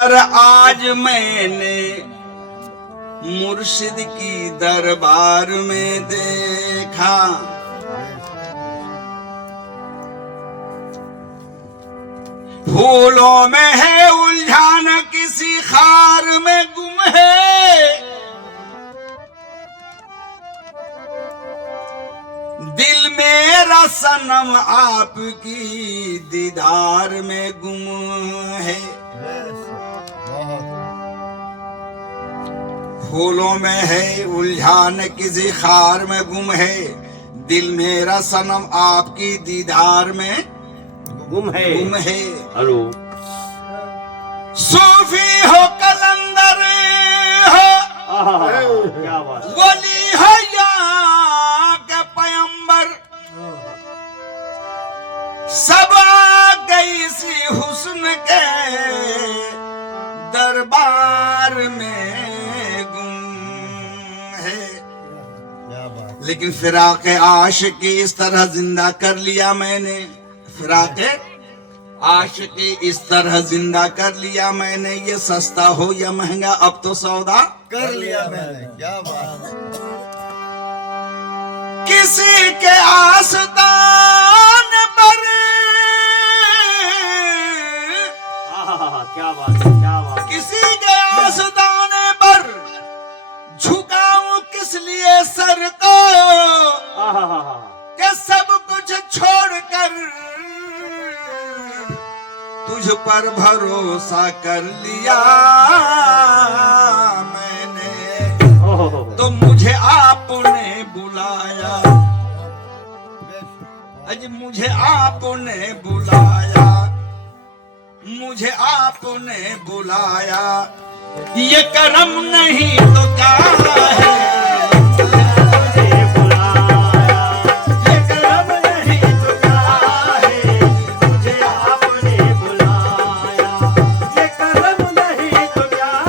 पर आज मैंने मुर्शिद की दरबार में देखा, फूलों में है उलझान किसी खार में गुम है, दिल मेरा सनम आपकी दीदार में गुम है। फूलों में है उलझान किसी खार में गुम है, दिल मेरा सनम आपकी दीदार में गुम है। हेलो, सूफी हो कलंदर हो, क्या बात, वली हो या के पैगंबर, सब आ गई सी हुस्न के दरबार में गुम है। लेकिन फिराक आशिकी इस तरह जिंदा कर लिया मैंने, फिराक आशिकी इस तरह जिंदा कर लिया मैंने, ये सस्ता हो या महंगा अब तो सौदा कर लिया मैंने। क्या बात, किसी के आस्तान पर, क्या बात, क्या बात, किसी के आस्ताने पर झुकाऊं किस लिए सर को, कि सब कुछ छोड़कर तुझ पर भरोसा कर लिया मैंने, तो मुझे आपने बुलाया, आज मुझे आपने बुलाया, मुझे आपने बुलाया, ये करम नहीं तो क्या है, मुझे आपने बुलाया, ये कर्म नहीं तो क्या है, क्या है, ये कर्म नहीं तो क्या है, क्या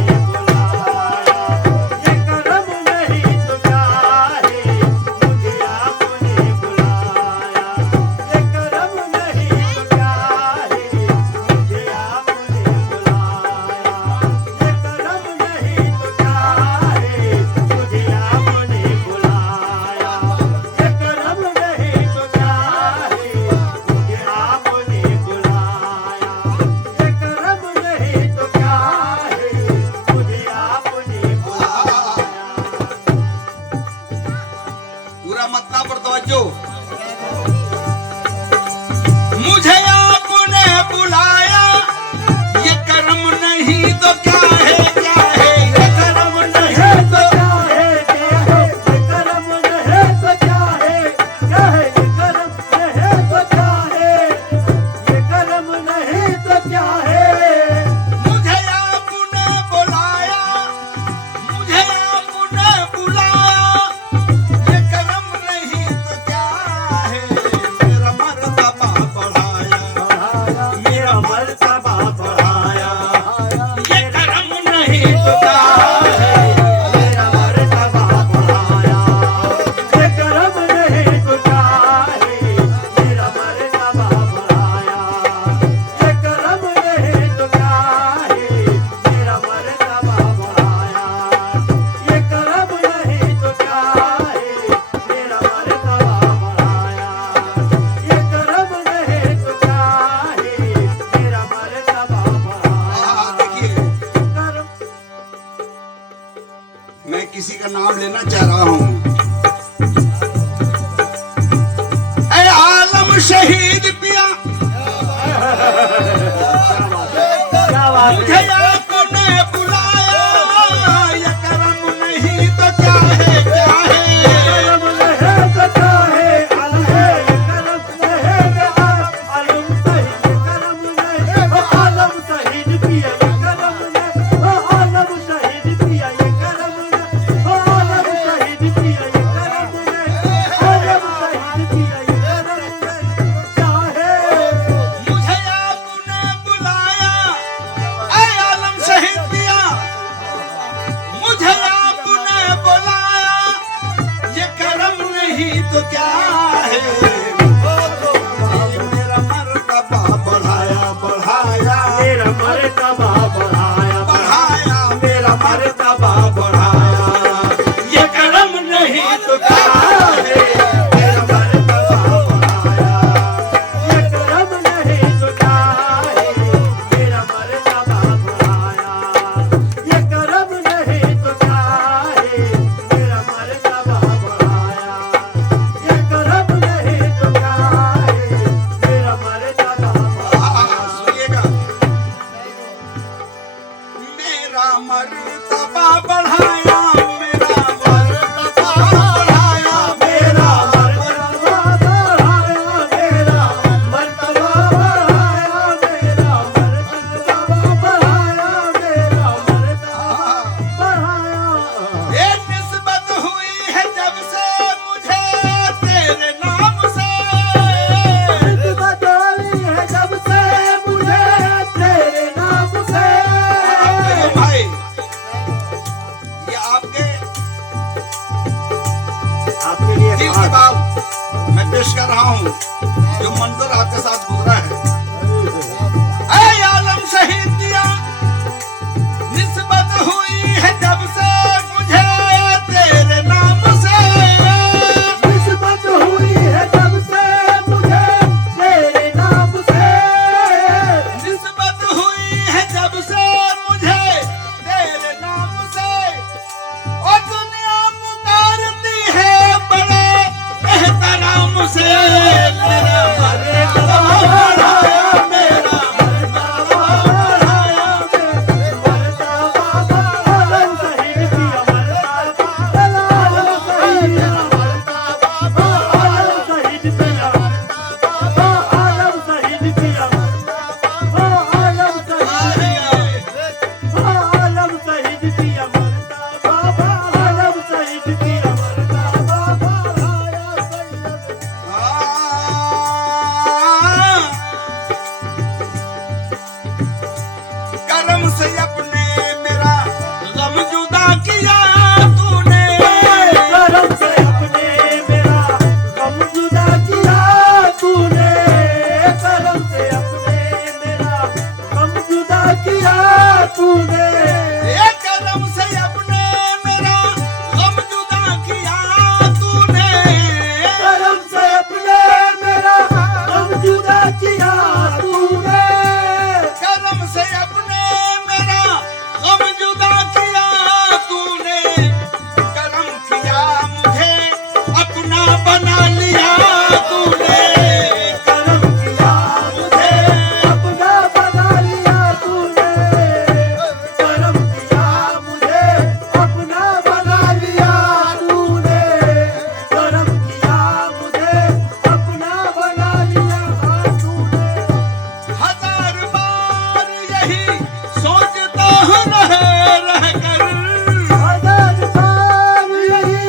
है, ये कर्म नहीं तो क्या है, क्या है, ये कर्म नहीं तो क्या है, ये कर्म नहीं तो क्या है। मुझे आपने बुलाया, मुझे आपने बुलाया, ये कर्म नहीं तो क्या है, मेरा मर्तबा बढ़ाया, मेरा मर्तबा बढ़ाया, ये कर्म नहीं तो क्या है, मेरा मर्तबा बढ़ाया, ये कर्म नहीं तो क्या है, मेरा मर्तबा बढ़ाया, ये कर्म नहीं तो क्या है, मेरा मर्तबा बढ़ाया, ये कर्म नहीं तो क्या है, मेरा मर्तबा बढ़ाया, ये कर्म नहीं तो क्या है, मेरा मर्तबा बढ़ाया। देखिए, मैं किसी का नाम लेना चाह रहा हूँ, ऐ आलम शहीद पिया, क्या बात मुझे है। आपने बुलाया, ये कर्म नहीं तो क्या है, क्या है, कर्म नहीं तो क्या है, अलम है, ये कर्म नहीं तो अलम सही, ये कर्म नहीं, ओ आलम शहीद पिया, ये कर्म नहीं, ओ आलम शहीद पिया, ये कर्म नहीं, ओ आलम शहीद पिया, ये कर्म नहीं, आलम शहीद पिया, ये कर्म नहीं, क्या है। मुझे आपने बुलाया, ऐ मेरा मर्तबा बढ़ाया बढ़ाया मेरा मर्तबा बढ़ाया ये कर्म नहीं तो क्या है मेरा मर्तबा बढ़ाया ये कर्म नहीं तो क्या है मेरा मर्तबा बढ़ाया ये कर्म नहीं तो क्या है मेरा मर्तबा बढ़ाया ये कर्म नहीं तो क्या है मेरा मर्तबा बढ़ाया सुनिएगा, मेरा मर्तबा बढ़ाया, मेरा मर्तबा बढ़ाया, मेरा मर्तबा बढ़ाया मेरा मर्तबा बढ़ाया मेरा मर्तबा बढ़ाया मेरा मर्तबा बढ़ाया ये निस्बत हुई है जब से मुझे तेरे नाम से। बदली है जब से मुझे तेरे नाम से आपके भाई, ये आपके आपके लिए दिल की बात मैं पेश कर रहा हूँ, जो मंजर आपके साथ गुजरा है। ऐ आलम शहीद दिया, निस्बत हुई है जब से मुझे तेरे नाम से। निस्बत हुई है जब से मुझे तेरे नाम से निस्बत हुई है जब से मुझे तेरे नाम से। और दुनिया पुकारती है बड़े एहतराम से। मेरा मर्तबा बढ़ाया, मेरा मर्तबा बढ़ाया, करम से अपने मेरा गम जुदा किया तूने। करम से अपने मेरा गम जुदा किया तूने करम से अपने मेरा गम जुदा किया तूने ये करम से अपने मेरा गम जुदा किया तूने। करम से अपने मेरा गम जुदा किया तूने करम से अपने मेरा गम जुदा किया तूने। करम किया मुझे अपना बना लिया तूने। करम किया मुझे अपना बना लिया तूने करम किया मुझे अपना बना लिया तूने करम किया मुझे अपना बना लिया तूने हजार बार यही सोचता हूँ रह कर। हजार बार यही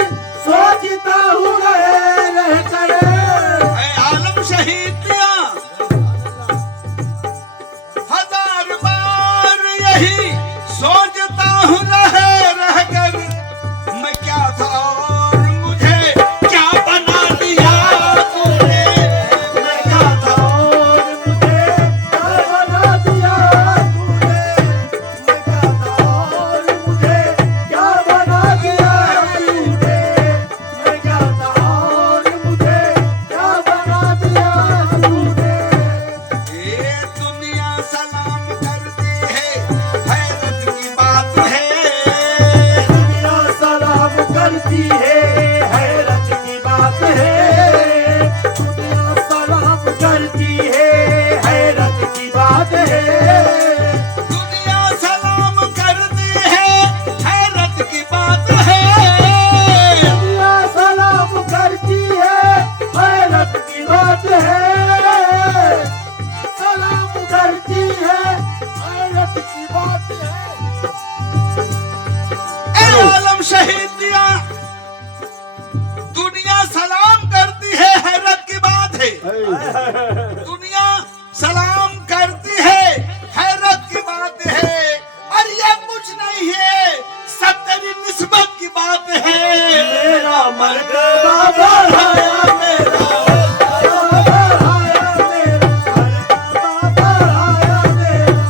सोचता हूँ रह कर ऐ आलम शहीद दिया, हजार बार यही सोचता हूँ रह कर। मैं क्या था और मुझे क्या बना दिया तूने। मैं क्या था और मुझे क्या बना दिया तूने मैं क्या था और मुझे क्या बना दिया तूने मैं क्या था और मुझे क्या बना दिया तूने ये दुनिया सलाम करती है, हैरत की बात है। दुनिया सलाम करती है हैरत की बात है दुनिया सलाम करती है हैरत की बात है दुनिया सलाम करती है, हैरत की बात है। दुनिया सलाम करती है हैरत की बात है सलाम करती है हैरत की बात है ऐ आलम शहीद दिया, दुनिया सलाम करती है, हैरत की बात है। दुनिया सलाम करती है, हैरत की बात है। और ये कुछ नहीं है, सब तेरी निस्बत की बात है। मेरा मर्तबा बढ़ाया मेरा मर्तबा बढ़ाया मेरा मर्तबा बढ़ाया मेरा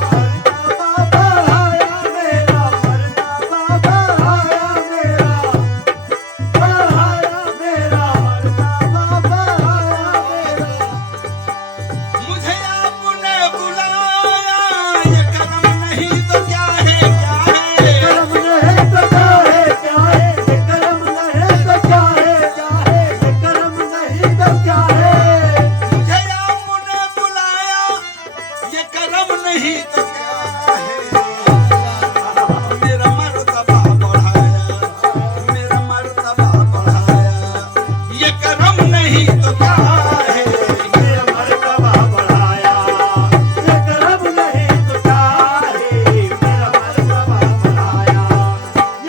करम नहीं तो क्या है, मेरा मर्तबा बढ़ाया, मेरा मर्तबा बढ़ाया, ये करम नहीं तो क्या है, मेरा मर्तबा बढ़ाया, ये करम नहीं तो क्या है, मेरा मर्तबा बढ़ाया,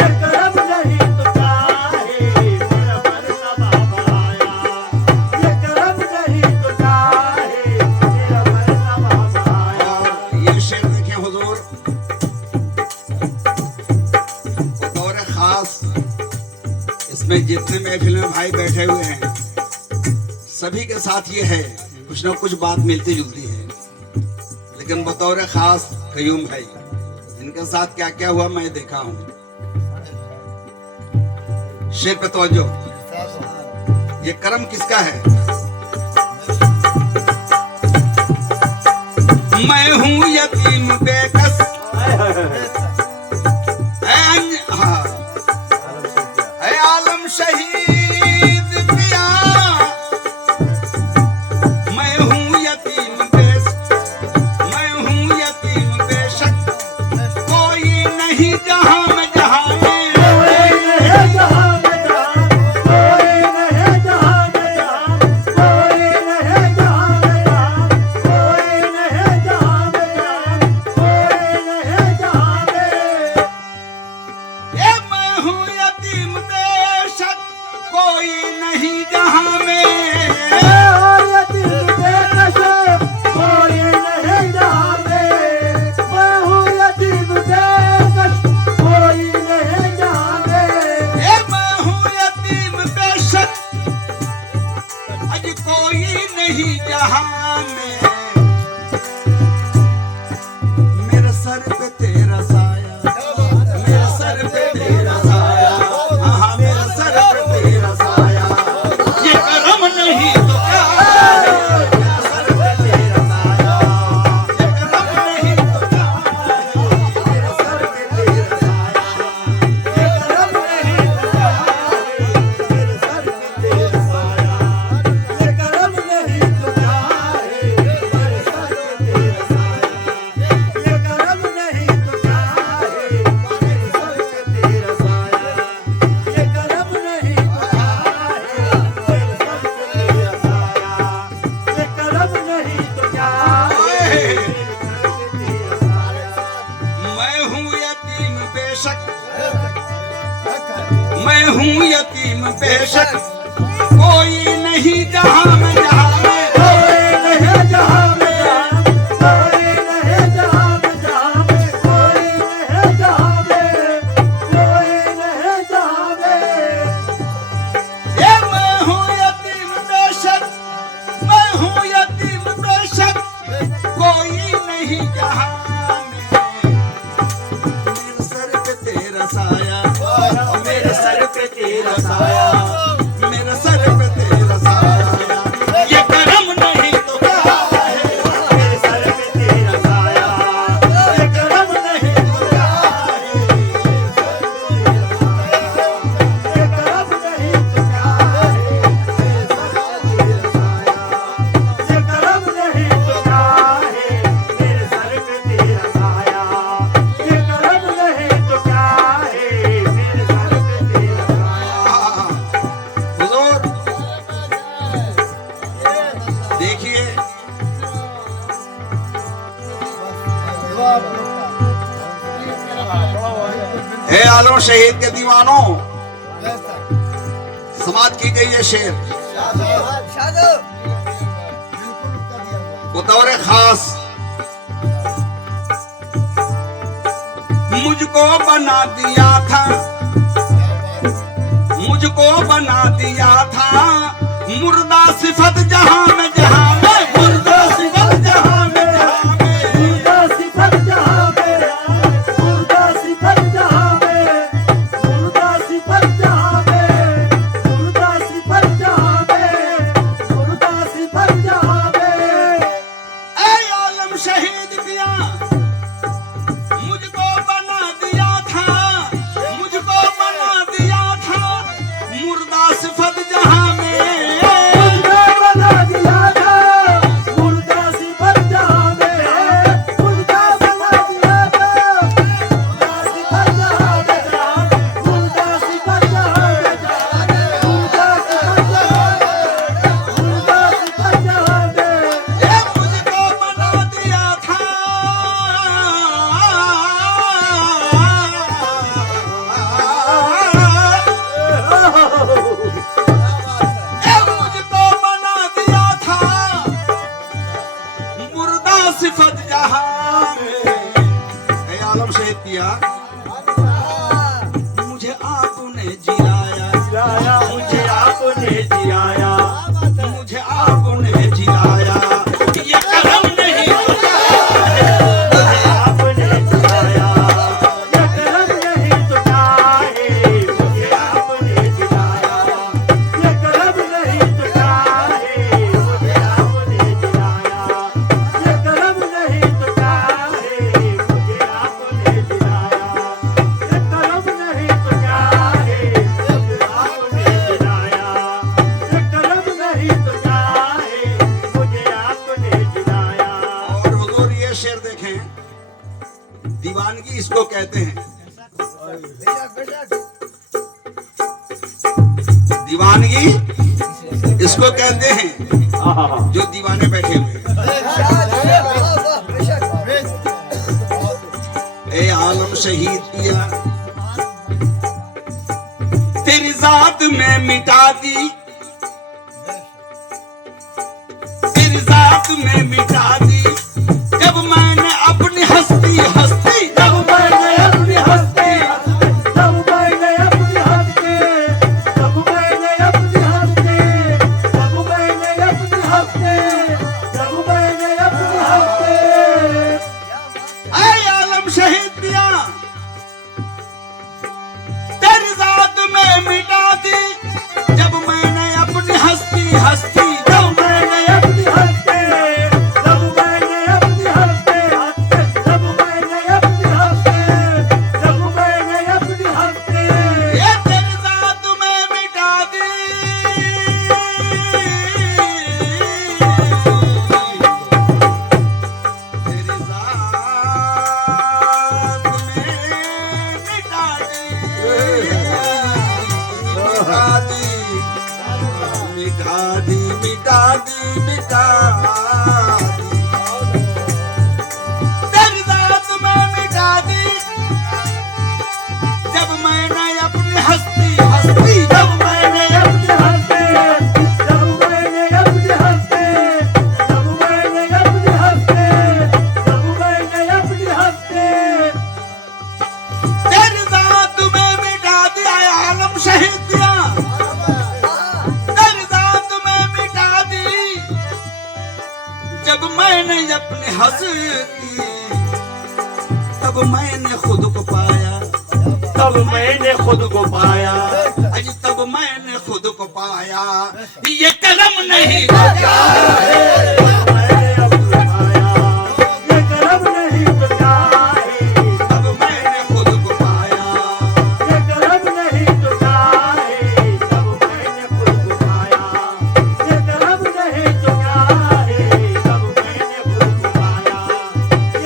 ये करम नहीं तो क्या है, मेरा मर्तबा बढ़ाया, ये करम नहीं तो क्या है, मेरा मर्तबा बढ़ाया। ये शेर देखें हुजूर, बतौर खास इसमें जितने महफिल में भाई बैठे हुए हैं सभी के साथ ये है कुछ ना कुछ बात मिलती जुलती है, लेकिन बतौर खास कयूम भाई इनके साथ क्या क्या हुआ मैं देखा हूं। शेर पे तवज्जो, ये करम किसका है? मैं हूं यतीम बेकस, हाँ, है आलम शहीद पिया, मैं हूं यतीम मैं हूं यतीम बेशक, कोई नहीं जहां में जहां में, ए मैं हूं यतीम बेशक, कोई नहीं जहां में, ए मैं हूं यतीम बेशक, आज कोई नहीं जहां में, मेरे सर पे तेरा साया, मेरे सर पे तेरा साया, हाँ मेरे सर पे तेरा साया, ये करम नहीं तो क्या है, मेरे सर पे तेरा साया, ये करम नहीं तो क्या है, मेरे सर पे तेरा साया, ये करम नहीं तो क्या है। मैं हूँ यतीम बेशक, मैं हूँ यतीम बेशक, कोई नहीं जहां में जहां में, ये मैं हूँ यतीम बेशक, मैं हूँ यतीम बेशक, कोई नहीं जहां में, मेरे सर पे तेरा साया, मेरे सर पे तेरा साया, मेरे सर पे तेरा साया, ये करम नहीं तो क्या है, मेरे सर पे तेरा साया, ये करम नहीं तो क्या है, ये करम नहीं तो क्या है, ये करम नहीं तो क्या है, मेरे सर पे तेरा साया, ये करम नहीं तो क्या है, मेरे सर पे तेरा साया। हुजूर देखिए, हे आलम शहीद के दीवानों, समाज कीजिए ये शेर बतौर खास, मुझको बना दिया था, मुझको बना दिया था, मुर्दा सिफत जहां में जहां में, मुर्दा सिफत जहां में जहां में, मुर्दा सिफत जहां में, मुर्दा सिफत जहां में, मुर्दा सिफत जहां में, मुर्दा सिफत जहां में, मुर्दा सिफत जहां में। ऐ आलम शहीद पिया, मुझको बना दिया था, मुझको बना दिया था, मुर्दा सिफत जहां में, मुर्दा बना दिया था, मुर्दा सिफत जहां में, जिलाया, मुझे आपने जिलाया, जिलाया मुझे आपने जिलाया, मुझे आपने जिलाया, ये करम नहीं तो क्या है? मुझे आपने जिलाया, ये करम नहीं तो क्या है? मुझे आपने जिलाया, ये करम नहीं तो क्या है? मुझे आपने जिलाया, ये करम नहीं तो क्या है? मुझे आपने जिलाया, ये करम नहीं तो क्या है? मुझे आपने जिलाया, ये करम नहीं तो क्या है? मुझे आपने जिलाया। और हुजूर ये शेर देखें, दीवानगी इसको कहते हैं। दीवानगी इसको कहते हैं जो दीवाने बैठे हुए हैं। ए आलम शहीद पिया, तेरी जात में मिटा दी, तेरी जात में मिटा दी, जब मैंने अपनी हस्ती हस्ती, जब मैंने अपनी हस्ती, जब मैंने अपनी हस्ती, जब मैंने अपनी हस्ती, जब मैंने अपनी हस्ती, जब मैंने अपनी हस्ती, ऐ आलम शहीद पिया, तेरी जात में मिटा दी, जब मैंने अपनी हस्ती हस्ती, जब मैंने अपनी हस्ती, जब मैंने अपनी हस्ती, जब मैंने अपनी हस्ती, जब मैंने अपनी हस्ती, ये तेरी जात में मिटा दी, तेरी जात में मिटा दी, मिटा दी, मिटा दी, मिटा दी, तेरी जात में मिटा दी, जब मैंने अपनी हस्ती हस्ती, जब मैंने अपनी हस्ती, जब मैंने अपनी हस्ती, जब मैंने अपनी हस्ती, जब मैंने अपनी हस्ती, तेरी जात में मिटा दिया आलम शहीद दिया, तेरी जात में मिटा दी, जब मैंने अपनी हस्ती, तब मैंने खुद को पाया, तब मैंने खुद को पाया, अज तब मैंने खुद को पाया, ये करम नहीं तो क्या है? मैंने अपना पाया, ये करम नहीं तो क्या है? तब मैंने खुद को पाया, ये करम नहीं तो क्या है? तब मैंने खुद को पाया, ये करम नहीं तो क्या है? तब मैंने खुद को पाया,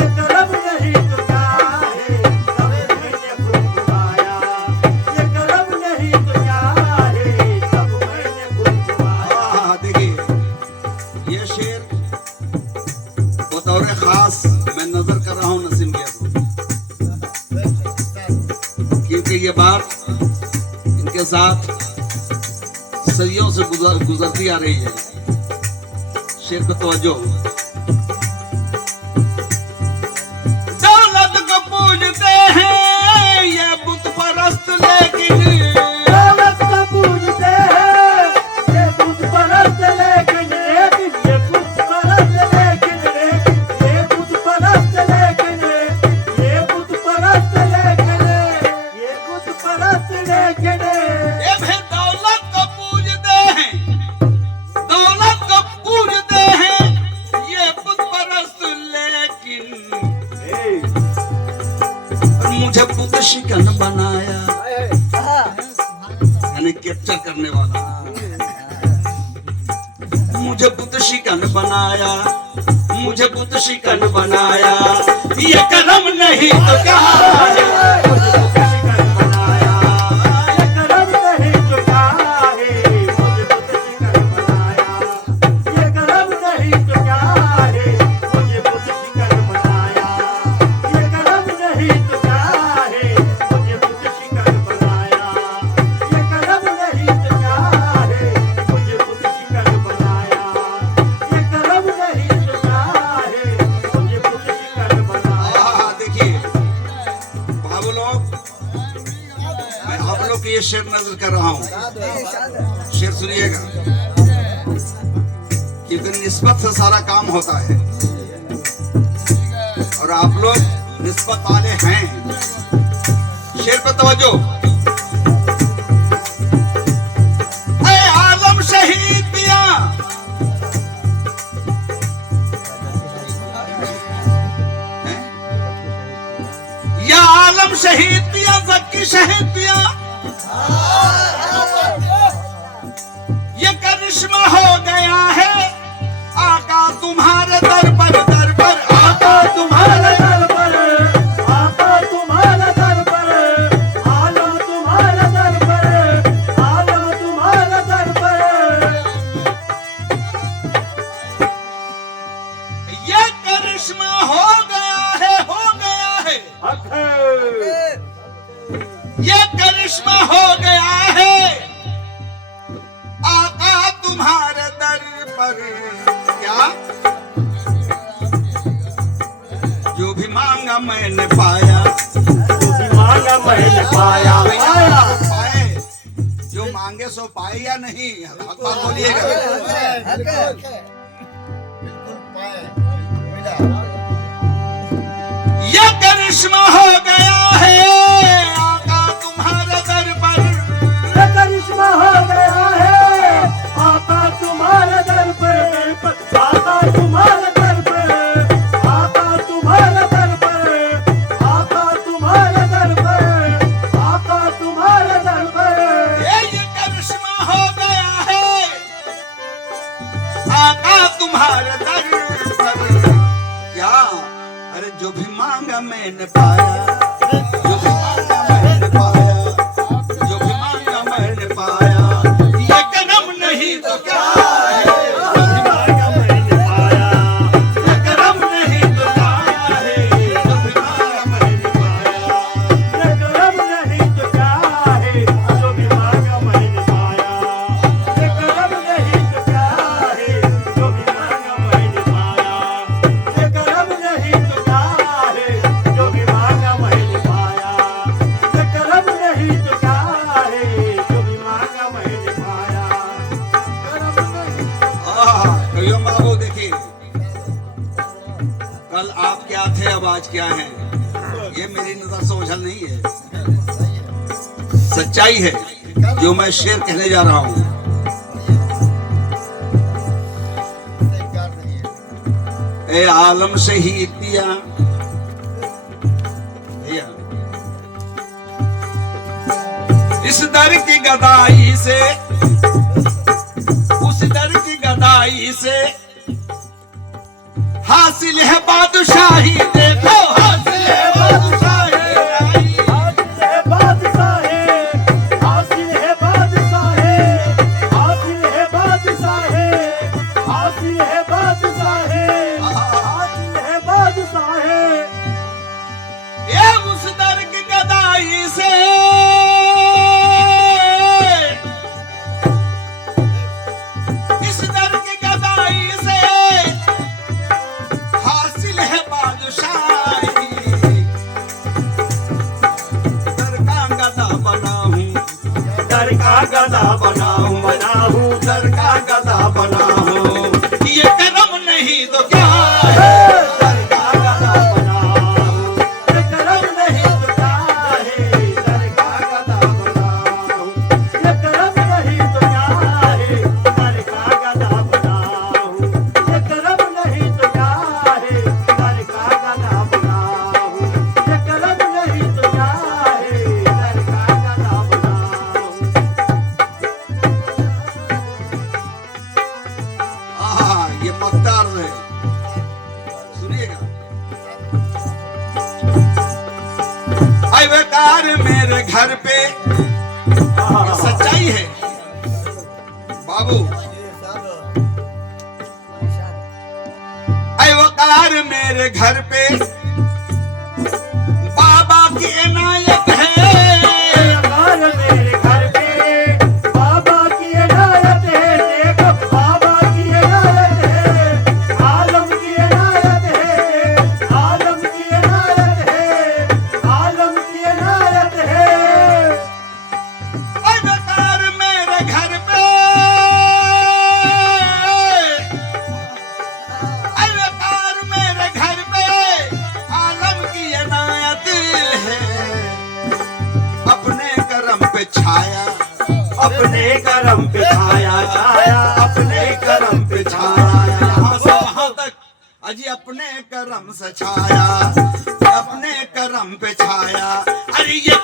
ये करम नहीं तो क्या है? तब मैंने खुद को पाया, ये करम नहीं तो क्या है? तब मैंने खुद को पाया। देखिए ये शेर बतौर खास मैं नजर कर रहा हूँ नसीम भैया को, क्योंकि ये बात इनके साथ सदियों से गुजरती आ रही है। शेर पे तवज्जो, दौलत को पूजते हैं ये बुत परस्त, लेकिन दौलत को पूजते हैं ये बुत परस्त, लेकिन ये बुत परस्त, लेकिन ये बुत परस्त, लेकिन ये बुत परस्त, लेकिन ये बुत परस्त, लेकिन ये भी दौलत को पूजते हैं, दौलत को पूजते हैं ये बुत परस्त, लेकिन मुझे बुत शिकन बनाया, यानी कैप्चर करने वाला, मुझे बुत शिकन बनाया, मुझे बुत शिकन बनाया, ये करम नहीं तो क्या है? शिकन बनाया, ये करम नहीं तो क्या है? मुझे बुत शिकन बनाया, ये करम नहीं तो क्या है? मुझे बुत शिकन बनाया, ये करम नहीं तो क्या है? मुझे बुत शिकन बनाया, ये करम नहीं तो क्या है? मुझे बुत शिकन बनाया, ये करम नहीं तो क्या है? मुझे बुत शिकन बनाया। देखिए ये शेर नजर कर रहा हूं। शेर सुनिएगा, क्योंकि निस्बत से सारा काम होता है और आप लोग निस्बत वाले हैं। शेर पे तवज्जो। ऐ आलम शहीद पिया, या आलम शहीद पिया, जक्की शहीद पिया, ये करिश्मा हो गया है आका तुम्हारे दर पर, आका तुम्हारे दर पर, आका तुम्हारे दर पर, आलम तुम्हारे दर पर, आलम तुम्हारे दर पर। ये करिश्मा हो गया है, हो गया है, ये करिश्मा हो गया है आका तुम्हारे दर पर। क्या जो भी मांगा मैंने पाया, जो भी मांगा मैंने पाया, पाया। पाए, जो मांगे सो पाए या नहीं, हक बात बोलिएगा। बिल्कुल पाए मिला। ये करिश्मा हो गया है आका तुम्हारे दर पर। ये करिश्मा हो गया है आका तुम्हारे दर पर, आका तुम्हारे दर पर, आका तुम्हारे दर पर, आका तुम्हारे दर पर, आका तुम्हारे दर पर। ये करिश्मा हो गया है आका तुम्हारे दर पर। क्या? अरे जो भी मांगा मैंने पाया, जो भी मांगा मैंने पाया, जो भी मांगा मैंने पाया। ये करम नहीं तो क्या है, जो भी मांगा मैंने पाया। ये करम नहीं तो क्या है, जो भी मांगा मैंने पाया। ये करम नहीं तो क्या है, जो भी मांगा मैंने पाया। ये करम नहीं तो क्या है, जो भी मांगा मैंने पाया। ये करम नहीं तो क्या है, जो भी मांगा मैंने पाया। ये करम नहीं तो क्या है, जो भी मांगा मैंने पाया। करम नहीं। कहियो बाबू देखिए, कल आप क्या थे अब आज क्या हैं, ये मेरी नजर से ओझल नहीं है, सच्चाई है जो मैं शेर कहने जा रहा हूँ। ए आलम शहीद पिया, भैया इस दर की गदाई से, उस दर की गदाई से हासिल है बादशाही। देखो हासिल है बादशाही। हासिल है बादशाहे, हासिल है बादशाहे, हासिल है बादशाहे, हासिल है बादशाहे, हासिल है बादशाहे। ये उस दर की गदाई से, इस दर की गदाई से हासिल है बादशाही। दर का गदा बना हूँ, दर का गदा बना हूँ, बना हूँ, दर का गदा बना हूँ। ये करम नहीं तो क्या है, दर का गदा बना हूँ। ये करम नहीं तो क्या है, दर का गदा बना हूँ। ये करम नहीं तो क्या है, दर का गदा बना हूँ। ये करम नहीं तो क्या है, दर का गदा बना हूँ। ये करम नहीं तो क्या है, दर का गदा बना हूँ। ये मकदार है, सुनिएगा। आई बेकार मेरे घर पे, ये सच्चाई है बाबू। आई वकार मेरे घर पे बाबा की इनायत है। अकार मेरे घर पे बाबा की इनायत है। देखो बाबा की इनायत है, आलम की इनायत है, आलम की इनायत है, आलम की इनायत है। अपने करम पे छाया छाया, अपने करम पे छाया। यहाँ से वहां तक अजी अपने करम से छाया, अपने करम पे छाया। अरे ये